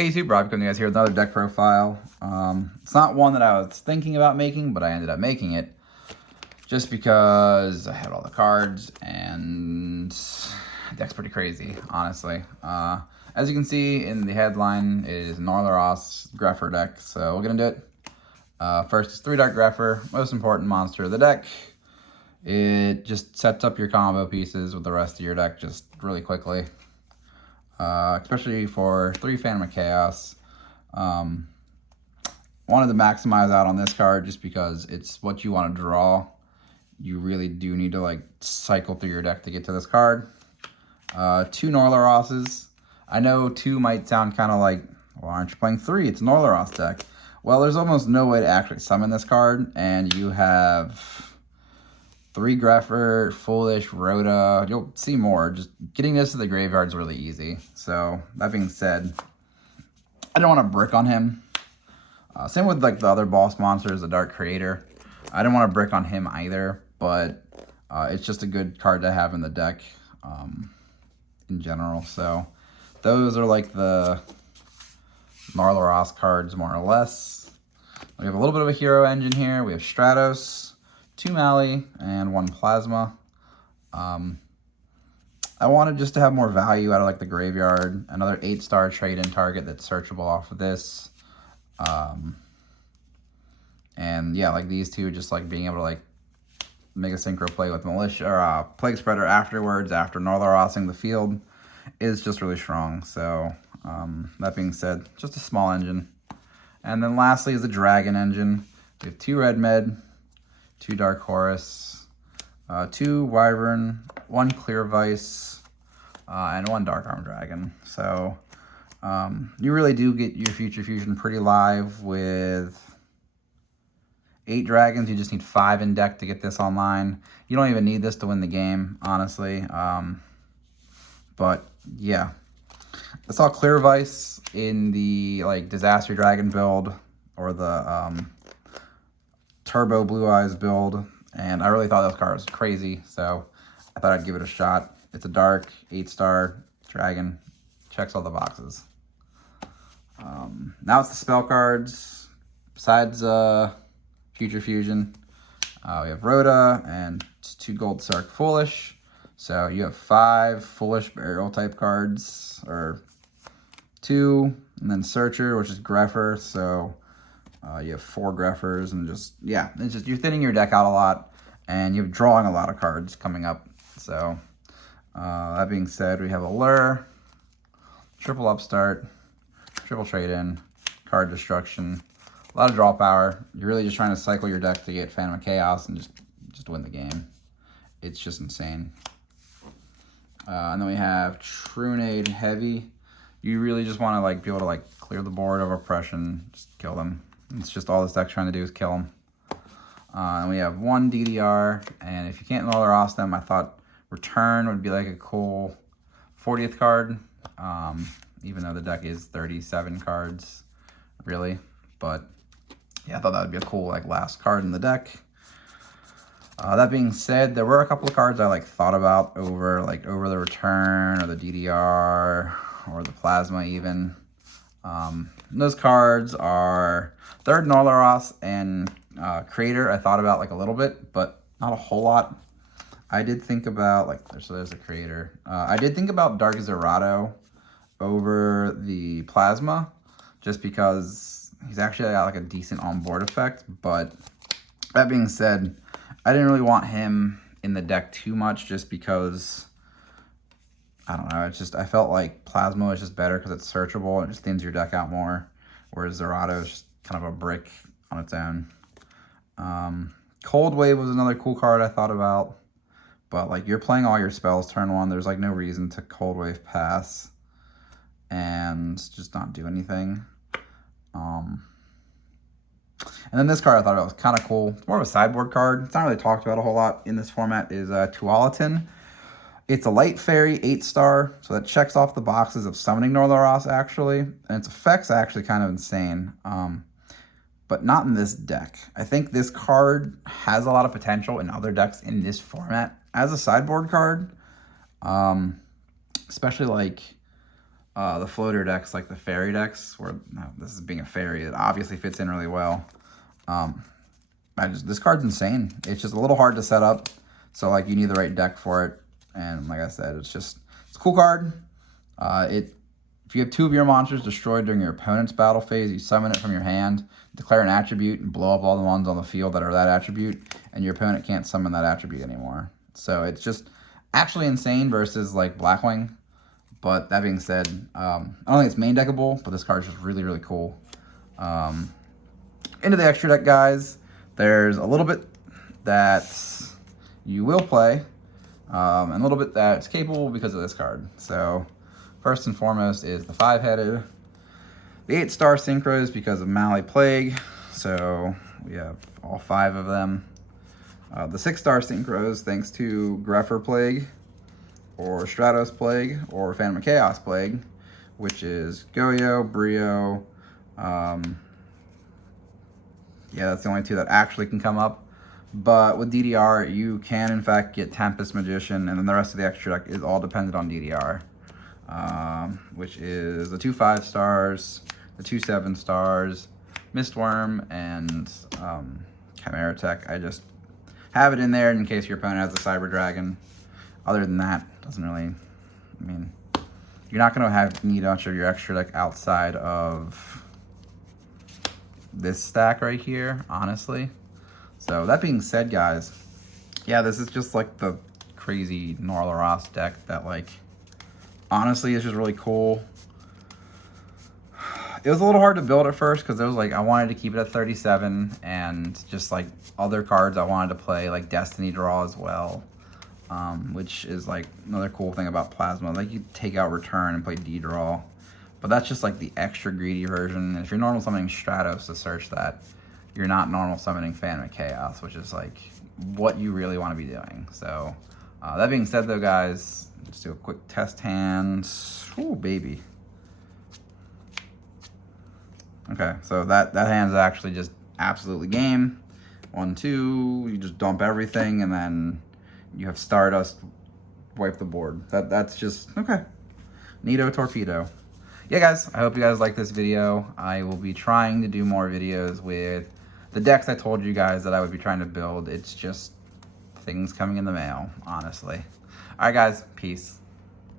Hey YouTube, Rob coming to you guys here with another deck profile. It's not one that I was thinking about making, but I ended up making it just because I had all the cards and the deck's pretty crazy, honestly. As you can see in the headline, it is Norleras Greffer deck, so we'll get into it. First is 3-Dark Greffer, most important monster of the deck. It just sets up your combo pieces with the rest of your deck just really quickly. Especially for 3 Phantom of Chaos. Wanted to maximize out on this card just because it's what you want to draw. You really do need to like cycle through your deck to get to this card. 2 Norlerases. I know 2 might sound kind of like, well, aren't you playing 3? It's a Norleras deck. Well, there's almost no way to actually summon this card, and you have 3 Greffer, Foolish, Rhoda. You'll see more. Just getting this to the graveyard is really easy. So, that being said, I don't want to brick on him. Same with like the other boss monsters, the Dark Creator. I don't want to brick on him either, but it's just a good card to have in the deck in general. So, those are like the Norleras cards, more or less. We have a little bit of a hero engine here. We have Stratos, 2 Mali, and 1 Plasma. I wanted just to have more value out of like the graveyard. Another 8-star trade-in target that's searchable off of this. And yeah, like these two, just like being able to like make a synchro play with Militia or Plague Spreader afterwards, after Norlerasing the field, is just really strong. So that being said, just a small engine. And then lastly is the Dragon engine. We have 2 Red Med, 2 Dark Horus, 2 Wyvern, 1 Clear Vice, and 1 Dark Arm Dragon. So you really do get your Future Fusion pretty live with 8 dragons. You just need 5 in deck to get this online. You don't even need this to win the game, honestly. But yeah, I saw Clear Vice in the like Disaster Dragon build or the Turbo Blue Eyes build, and I really thought this card was crazy, so I thought I'd give it a shot. It's a dark 8-star dragon, checks all the boxes. Now it's the spell cards. Besides Future Fusion, we have Rhoda and 2 Gold Sark Foolish. So you have 5 Foolish Burial type cards, or 2, and then Searcher, which is Greffer. So you have 4 Greffers, and just, yeah, it's just, you're thinning your deck out a lot, and you're drawing a lot of cards coming up. So that being said, we have Allure, triple Upstart, triple Trade-In, card Destruction, a lot of draw power. You're really just trying to cycle your deck to get Phantom of Chaos and just win the game. It's just insane. And then we have Trunade Heavy. You really just want to like be able to like clear the board of oppression, just kill them. It's just all this deck's trying to do is kill them. And we have 1 DDR, and if you can't Norleras them, I thought Return would be like a cool 40th card, even though the deck is 37 cards, really. But yeah, I thought that would be a cool like last card in the deck. That being said, there were a couple of cards I like thought about over the Return or the DDR or the Plasma even. Those cards are 3rd Norleras and Creator. I thought about like a little bit, but not a whole lot. I did think about like there's a Creator. I did think about Dark Zerato over the Plasma, just because he's actually got like a decent on-board effect. But that being said, I didn't really want him in the deck too much, just because, I don't know, it's just, I felt like Plasma is just better because it's searchable and it just thins your deck out more, whereas Zerato is just kind of a brick on its own. Cold Wave was another cool card I thought about, but like you're playing all your spells turn 1, there's like no reason to Cold Wave pass and just not do anything. And then this card I thought it was kind of cool. It's more of a sideboard card. It's not really talked about a whole lot in this format, is Tualatin. It's a light fairy, 8-star, so that checks off the boxes of summoning Norleras, actually. And its effects are actually kind of insane, but not in this deck. I think this card has a lot of potential in other decks in this format as a sideboard card, especially like the floater decks, like the fairy decks, where this is being a fairy, it obviously fits in really well. This card's insane. It's just a little hard to set up, so like you need the right deck for it. And like I said, it's a cool card. If you have 2 of your monsters destroyed during your opponent's battle phase, you summon it from your hand, declare an attribute, and blow up all the ones on the field that are that attribute, and your opponent can't summon that attribute anymore. So it's just actually insane versus like Blackwing. But that being said, I don't think it's main deckable, but this card's just really, really cool. Into the extra deck, guys, there's a little bit that you will play, and a little bit that's capable because of this card. So first and foremost is the 5-headed. The 8-star synchros because of Mallee Plague. So we have all 5 of them. The 6-star synchros thanks to Grepher Plague, or Stratos Plague, or Phantom of Chaos Plague, which is Goyo, Brio. Yeah, that's the only 2 that actually can come up. But with DDR, you can in fact get Tempest Magician, and then the rest of the extra deck is all dependent on DDR. Which is the 2 5-stars, the 2 7-stars, Mistworm, and Chimera Tech. I just have it in there in case your opponent has a Cyber Dragon. Other than that, doesn't really, I mean, you're not going to need much of your extra deck outside of this stack right here, honestly. So that being said, guys, yeah, this is just like the crazy Norleras deck that, like, honestly is just really cool. It was a little hard to build at first because there was like, I wanted to keep it at 37 and just like other cards I wanted to play, like Destiny Draw as well, which is like another cool thing about Plasma. Like you take out Return and play D-Draw, but that's just like the extra greedy version. And if you're normal summoning Stratos to search that, you're not normal summoning Phantom of Chaos, which is like what you really want to be doing. So that being said though, guys, let's do a quick test hand. Ooh, baby. Okay, so that hand's actually just absolutely game. 1, 2, you just dump everything, and then you have Stardust wipe the board. That's just, okay. Neato Torpedo. Yeah, guys, I hope you guys like this video. I will be trying to do more videos with the decks I told you guys that I would be trying to build. It's just things coming in the mail, honestly. All right, guys, peace.